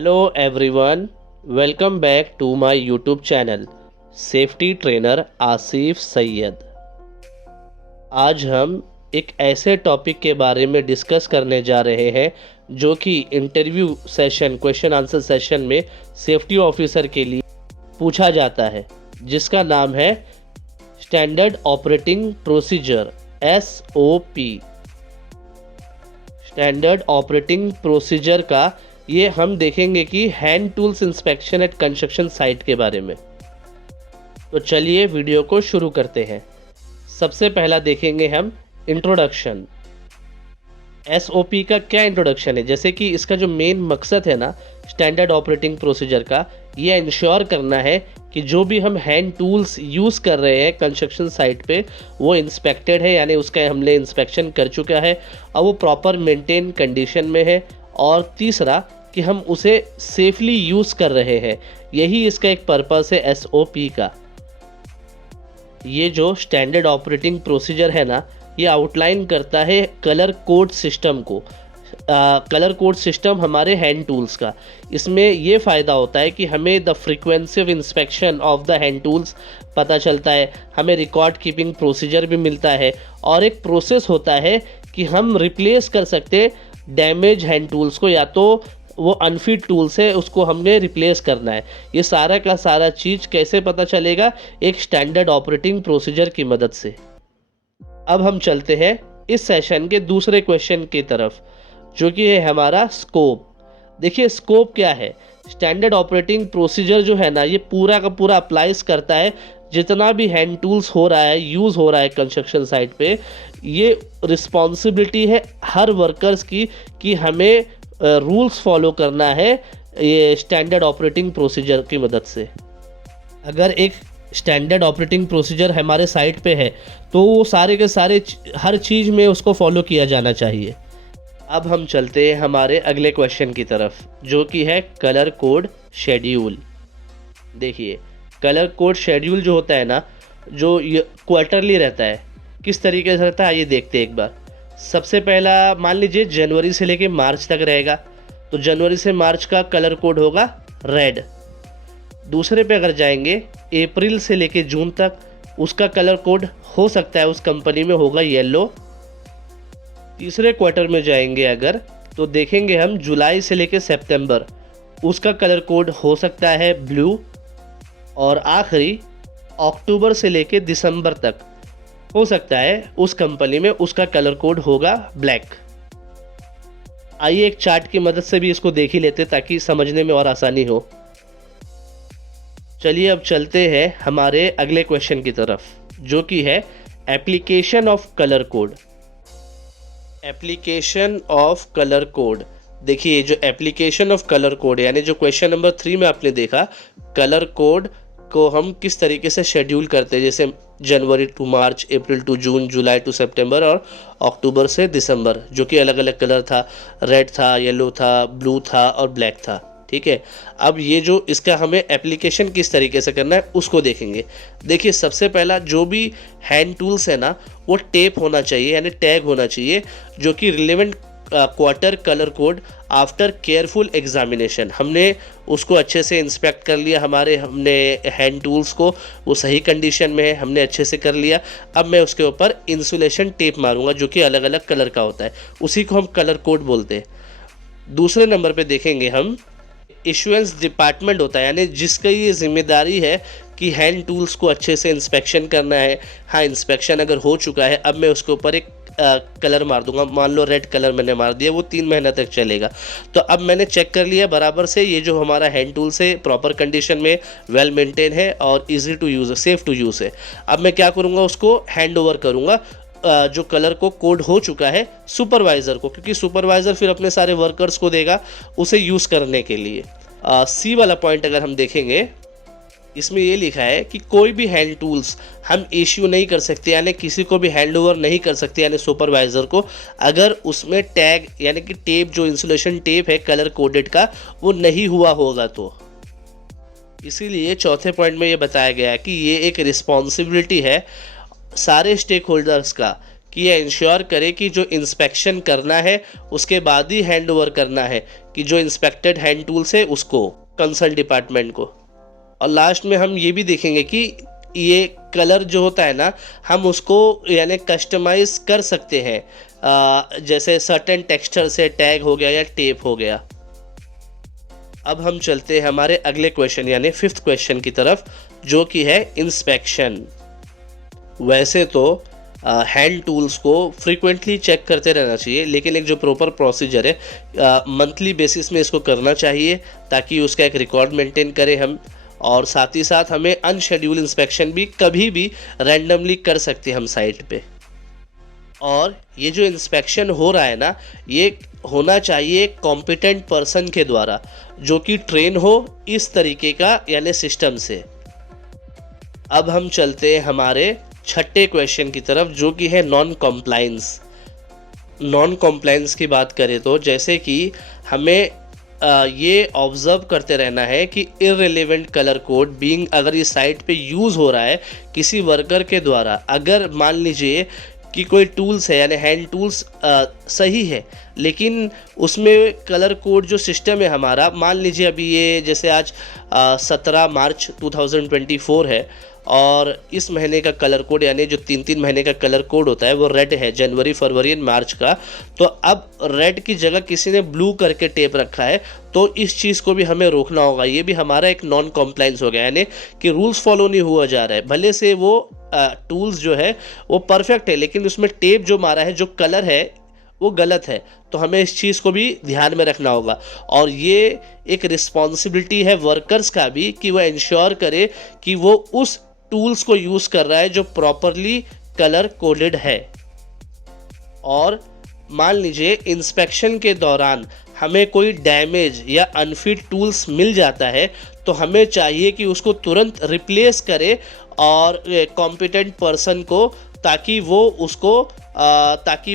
Hello everyone, welcome back to my YouTube channel safety trainer Asif Syed. आज हम एक ऐसे टॉपिक के बारे में डिस्कस करने जा रहे हैं जो कि interview session, question answer session में सेफ्टी ऑफिसर के लिए पूछा जाता है, जिसका नाम है standard operating procedure SOP। Standard operating procedure का ये हम देखेंगे कि hand tools inspection at construction site के बारे में। तो चलिए वीडियो को शुरू करते हैं। सबसे पहला देखेंगे हम इंट्रोडक्शन। SOP का क्या इंट्रोडक्शन है, जैसे कि इसका जो मेन मकसद है ना स्टैंडर्ड ऑपरेटिंग प्रोसीजर का, ये इंश्योर करना है कि जो भी हम हैंड टूल्स यूज़ कर रहे हैं कंस्ट्रक्शन साइट पे वो इंस्पेक्टेड है, यानी उसका हमने इंस्पेक्शन कर चुका है और वो प्रॉपर मेंटेन कंडीशन में है। और तीसरा कि हम उसे सेफली यूज़ कर रहे हैं, यही इसका एक पर्पस है SOP का। ये जो स्टैंडर्ड ऑपरेटिंग प्रोसीजर है ना, ये आउटलाइन करता है कलर कोड सिस्टम को। कलर कोड सिस्टम हमारे हैंड टूल्स का। इसमें ये फ़ायदा होता है कि हमें the frequency of inspection of the hand tools पता चलता है, हमें रिकॉर्ड कीपिंग प्रोसीजर भी मिलता है, और एक प्रोसेस होता है कि हम रिप्लेस कर सकते डैमेज हैंड टूल्स को, या तो वो अनफिट टूल्स है उसको हमने रिप्लेस करना है। ये सारा का सारा चीज़ कैसे पता चलेगा? एक स्टैंडर्ड ऑपरेटिंग प्रोसीजर की मदद से। अब हम चलते हैं इस सेशन के दूसरे क्वेश्चन की तरफ, जो कि है हमारा स्कोप। देखिए स्कोप क्या है। स्टैंडर्ड ऑपरेटिंग प्रोसीजर जो है ना, ये पूरा का पूरा अप्लाइज करता है जितना भी हैंड टूल्स हो रहा है, यूज़ हो रहा है कंस्ट्रक्शन साइट पे। ये रिस्पॉन्सिबिलिटी है हर वर्कर्स की कि हमें रूल्स फॉलो करना है ये स्टैंडर्ड ऑपरेटिंग प्रोसीजर की मदद से। अगर एक स्टैंडर्ड ऑपरेटिंग प्रोसीजर हमारे साइट पे है तो वो सारे के सारे हर चीज़ में उसको फॉलो किया जाना चाहिए। अब हम चलते हैं हमारे अगले क्वेश्चन की तरफ, जो कि है कलर कोड शेड्यूल। देखिए कलर कोड शेड्यूल जो होता है ना, जो क्वार्टरली रहता है, किस तरीके से रहता है ये देखते हैं एक बार। सबसे पहला मान लीजिए जनवरी से लेके मार्च तक रहेगा, तो जनवरी से मार्च का कलर कोड होगा रेड। दूसरे पे अगर जाएंगे अप्रैल से लेके जून तक, उसका कलर कोड हो सकता है उस कंपनी में होगा येलो। तीसरे क्वार्टर में जाएंगे अगर, तो देखेंगे हम जुलाई से लेके सितंबर, उसका कलर कोड हो सकता है ब्लू। और आखिरी अक्टूबर से लेके दिसंबर तक हो सकता है उस कंपनी में उसका कलर कोड होगा ब्लैक। आइए एक चार्ट की मदद से भी इसको देख ही लेते ताकि समझने में और आसानी हो। चलिए अब चलते हैं हमारे अगले क्वेश्चन की तरफ, जो कि है application of colour code. Application of colour code. देखिए जो एप्लीकेशन ऑफ कलर कोड यानी जो क्वेश्चन नंबर 3 में आपने देखा, कलर कोड को हम किस तरीके से शेड्यूल करते हैं, जैसे जनवरी टू मार्च, अप्रैल टू जून, जुलाई टू सितंबर और अक्टूबर से दिसंबर, जो कि अलग अलग कलर था, रेड था, येलो था, ब्लू था और ब्लैक था। ठीक है, अब ये जो इसका हमें एप्लीकेशन किस तरीके से करना है उसको देखेंगे। देखिए सबसे पहला जो भी हैंड टूल्स है ना, वो टेप होना चाहिए, यानी टैग होना चाहिए, जो कि relevant quarter colour code after careful examination. हमने उसको अच्छे से इंस्पेक्ट कर लिया, हमने हैंड टूल्स को, वो सही कंडीशन में है, हमने अच्छे से कर लिया। अब मैं उसके ऊपर इंसुलेशन टेप मारूंगा, जो कि अलग अलग कलर का होता है, उसी को हम कलर कोड बोलते हैं। दूसरे नंबर पे देखेंगे हम इशुएंस डिपार्टमेंट होता है, यानी जिसका ये जिम्मेदारी है कि हैंड टूल्स को अच्छे से इंस्पेक्शन करना है। हाँ, इंस्पेक्शन अगर हो चुका है, अब मैं उसके ऊपर एक कलर मार दूंगा। मान लो रेड कलर मैंने मार दिया, वो 3 महीना तक चलेगा। तो अब मैंने चेक कर लिया बराबर से, ये जो हमारा हैंड टूल्स है प्रॉपर कंडीशन में, वेल मेंटेन है और इजी टू यूज़ है, सेफ टू यूज़ है। अब मैं क्या करूँगा, उसको हैंड ओवर करूँगा जो कलर को कोड हो चुका है सुपरवाइज़र को, क्योंकि सुपरवाइज़र फिर अपने सारे वर्कर्स को देगा उसे यूज़ करने के लिए। सी वाला पॉइंट अगर हम देखेंगे, इसमें ये लिखा है कि कोई भी हैंड टूल्स हम इश्यू नहीं कर सकते, यानी किसी को भी हैंड ओवर नहीं कर सकते, यानी सुपरवाइज़र को, अगर उसमें टैग यानी कि टेप, जो इंसुलेशन टेप है कलर कोडेड का, वो नहीं हुआ होगा तो। इसीलिए चौथे पॉइंट में ये बताया गया है कि ये एक रिस्पॉन्सिबिलिटी है सारे स्टेक होल्डर्स का कि ये इंश्योर करे कि जो इंस्पेक्शन करना है उसके बाद ही हैंड ओवर करना है कि जो इंस्पेक्टेड हैंड टूल्स है उसको कंसर्न डिपार्टमेंट को। और लास्ट में हम ये भी देखेंगे कि ये कलर जो होता है ना, हम उसको यानी कस्टमाइज कर सकते हैं, जैसे सर्टेन टेक्सचर से टैग हो गया या टेप हो गया। अब हम चलते हैं हमारे अगले क्वेश्चन यानी 5th क्वेश्चन की तरफ, जो कि है इंस्पेक्शन। वैसे तो हैंड टूल्स को फ्रीक्वेंटली चेक करते रहना चाहिए, लेकिन एक जो प्रॉपर प्रोसीजर है, मंथली बेसिस में इसको करना चाहिए ताकि उसका एक रिकॉर्ड मेंटेन करें हम। और साथ ही साथ हमें अनशेड्यूल इंस्पेक्शन भी कभी भी रैंडमली कर सकते हैं हम साइट पे। और ये जो इंस्पेक्शन हो रहा है ना, ये होना चाहिए कॉम्पिटेंट पर्सन के द्वारा जो कि ट्रेन हो इस तरीके का यानी सिस्टम से। अब हम चलते हैं हमारे 6ठे क्वेश्चन की तरफ, जो कि है नॉन कॉम्प्लाइंस। नॉन कॉम्प्लाइंस की बात करें तो जैसे कि हमें ये ऑब्ज़र्व करते रहना है कि इररिलेवेंट कलर कोड बीइंग, अगर ये साइट पे यूज़ हो रहा है किसी वर्कर के द्वारा, अगर मान लीजिए कि कोई टूल्स है यानी हैंड टूल्स सही है, लेकिन उसमें कलर कोड जो सिस्टम है हमारा, मान लीजिए अभी ये जैसे आज 17 मार्च 2024 है और इस महीने का कलर कोड यानी जो 3-3 महीने का कलर कोड होता है वो रेड है, जनवरी, फरवरी एंड मार्च का। तो अब रेड की जगह किसी ने ब्लू करके टेप रखा है, तो इस चीज़ को भी हमें रोकना होगा। ये भी हमारा एक नॉन कॉम्प्लाइंस हो गया, यानी कि रूल्स फॉलो नहीं हुआ जा रहा है। भले से वो टूल्स जो है वो परफेक्ट है, लेकिन उसमें टेप जो मारा है, जो कलर है वो गलत है। तो हमें इस चीज़ को भी ध्यान में रखना होगा। और ये एक रिस्पॉन्सिबिलिटी है वर्कर्स का भी कि वह इंश्योर करे कि वो उस टूल्स को यूज़ कर रहा है जो प्रॉपरली कलर कोडेड है। और मान लीजिए इंस्पेक्शन के दौरान हमें कोई डैमेज या अनफिट टूल्स मिल जाता है, तो हमें चाहिए कि उसको तुरंत रिप्लेस करे और कॉम्पिटेंट पर्सन को, ताकि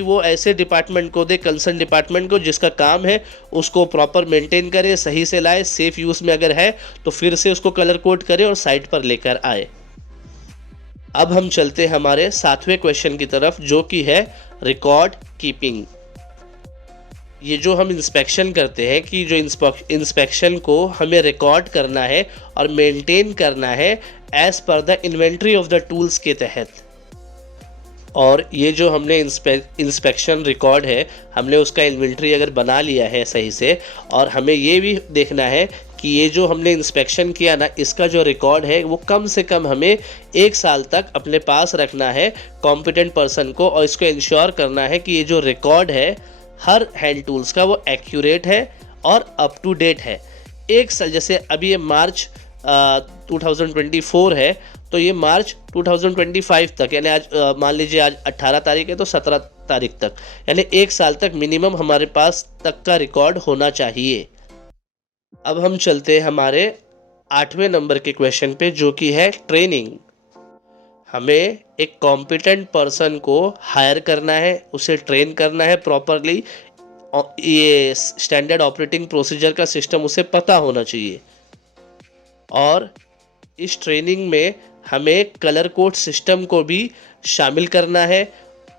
वो ऐसे डिपार्टमेंट को दे, कंसर्न डिपार्टमेंट को, जिसका काम है उसको प्रॉपर मेंटेन करे, सही से लाए, सेफ यूज़ में अगर है तो फिर से उसको कलर कोड करे और साइट पर लेकर आए। अब हम चलते हैं हमारे 7वें क्वेश्चन की तरफ, जो कि है रिकॉर्ड कीपिंग। ये जो हम इंस्पेक्शन करते हैं कि जो इंस्पेक्शन को हमें रिकॉर्ड करना है और मेंटेन करना है as per the inventory of the tools के तहत। और ये जो हमने इंस्पेक्शन रिकॉर्ड है, हमने उसका इन्वेंट्री अगर बना लिया है सही से, और हमें ये भी देखना है कि ये जो हमने इंस्पेक्शन किया ना, इसका जो रिकॉर्ड है वो कम से कम हमें 1 साल तक अपने पास रखना है कॉम्पिटेंट पर्सन को। और इसको इंश्योर करना है कि ये जो रिकॉर्ड है हर हैंड टूल्स का वो एक्यूरेट है और अप टू डेट है। 1 साल, जैसे अभी ये मार्च 2024 है, तो ये मार्च 2025 तक, यानी आज मान लीजिए आज 18 तारीख है तो 17 तारीख तक, यानी 1 साल तक मिनिमम हमारे पास तक का रिकॉर्ड होना चाहिए। अब हम चलते हैं हमारे 8वें नंबर के क्वेश्चन पे, जो कि है ट्रेनिंग। हमें एक कॉम्पिटेंट पर्सन को हायर करना है, उसे ट्रेन करना है प्रॉपरली। ये स्टैंडर्ड ऑपरेटिंग प्रोसीजर का सिस्टम उसे पता होना चाहिए। और इस ट्रेनिंग में हमें कलर कोड सिस्टम को भी शामिल करना है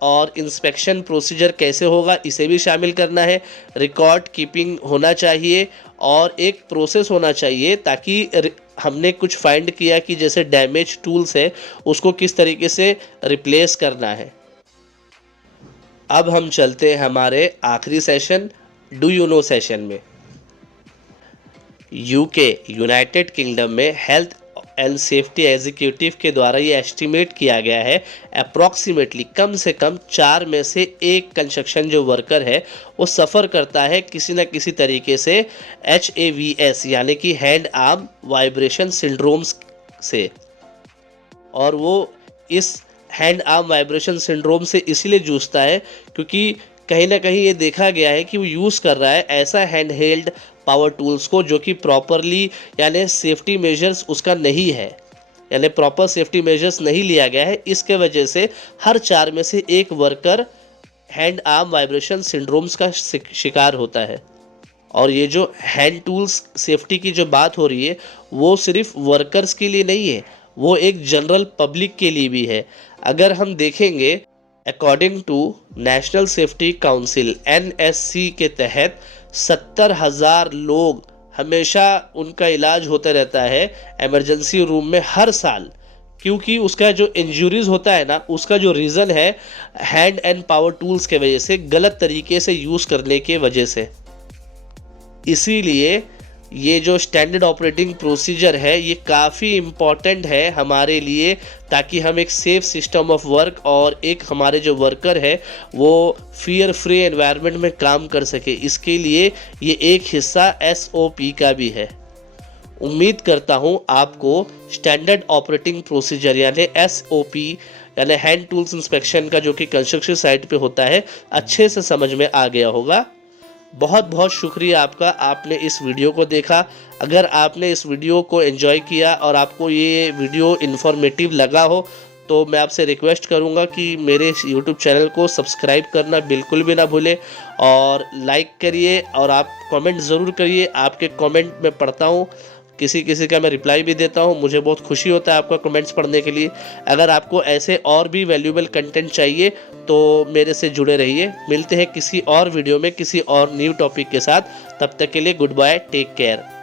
और इंस्पेक्शन प्रोसीजर कैसे होगा इसे भी शामिल करना है। रिकॉर्ड कीपिंग होना चाहिए और एक प्रोसेस होना चाहिए, ताकि हमने कुछ फाइंड किया कि जैसे डैमेज टूल्स है उसको किस तरीके से रिप्लेस करना है। अब हम चलते हैं हमारे आखिरी session, do you know session में। यूके, यूनाइटेड किंगडम में हेल्थ एंड सेफ्टी एग्जीक्यूटिव के द्वारा ये एस्टिमेट किया गया है अप्रॉक्सीमेटली कम से कम 4 में से 1 कंस्ट्रक्शन जो वर्कर है वो सफ़र करता है किसी न किसी तरीके से HAVS यानी कि हैंड आर्म वाइब्रेशन सिंड्रोम्स से। और वो इस हैंड आर्म वाइब्रेशन सिंड्रोम से इसीलिए जूझता है क्योंकि कहीं ना कहीं ये देखा गया है कि वो यूज़ कर रहा है ऐसा हैंड हेल्ड पावर टूल्स को जो कि प्रॉपरली यानी सेफ्टी मेजर्स उसका नहीं है, यानी प्रॉपर सेफ्टी मेजर्स नहीं लिया गया है। इसके वजह से हर 4 में से 1 worker hand arm vibration syndromes का शिकार होता है। और ये जो हैंड टूल्स सेफ्टी की जो बात हो रही है वो सिर्फ वर्कर्स के लिए नहीं है, वो एक जनरल पब्लिक के लिए भी है। अगर हम देखेंगे according to national safety council NSC के तहत 70,000 लोग हमेशा उनका इलाज होता रहता है इमरजेंसी रूम में हर साल, क्योंकि उसका जो इंजरीज होता है ना, उसका जो रीज़न है हैंड एंड पावर टूल्स के वजह से, गलत तरीके से यूज़ करने के वजह से। इसीलिए ये जो स्टैंडर्ड ऑपरेटिंग प्रोसीजर है ये काफ़ी इम्पॉर्टेंट है हमारे लिए, ताकि हम एक सेफ सिस्टम ऑफ वर्क और एक हमारे जो वर्कर है वो फियर फ्री एनवायरनमेंट में काम कर सके। इसके लिए ये एक हिस्सा SOP का भी है। उम्मीद करता हूँ आपको स्टैंडर्ड ऑपरेटिंग प्रोसीजर यानी SOP यानी हैंड टूल्स इंस्पेक्शन का, जो कि कंस्ट्रक्शन साइट पे होता है, अच्छे से समझ में आ गया होगा। बहुत बहुत शुक्रिया आपका, आपने इस वीडियो को देखा। अगर आपने इस वीडियो को एंजॉय किया और आपको ये वीडियो इन्फॉर्मेटिव लगा हो तो मैं आपसे रिक्वेस्ट करूंगा कि मेरे इस यूट्यूब चैनल को सब्सक्राइब करना बिल्कुल भी ना भूलें और लाइक करिए और आप कमेंट ज़रूर करिए। आपके कमेंट मैं पढ़ता हूँ, किसी किसी का मैं रिप्लाई भी देता हूँ। मुझे बहुत खुशी होता है आपका कमेंट्स पढ़ने के लिए। अगर आपको ऐसे और भी वैल्यूएबल कंटेंट चाहिए तो मेरे से जुड़े रहिए। मिलते हैं किसी और वीडियो में किसी और न्यू टॉपिक के साथ। तब तक के लिए गुड बाय, टेक केयर।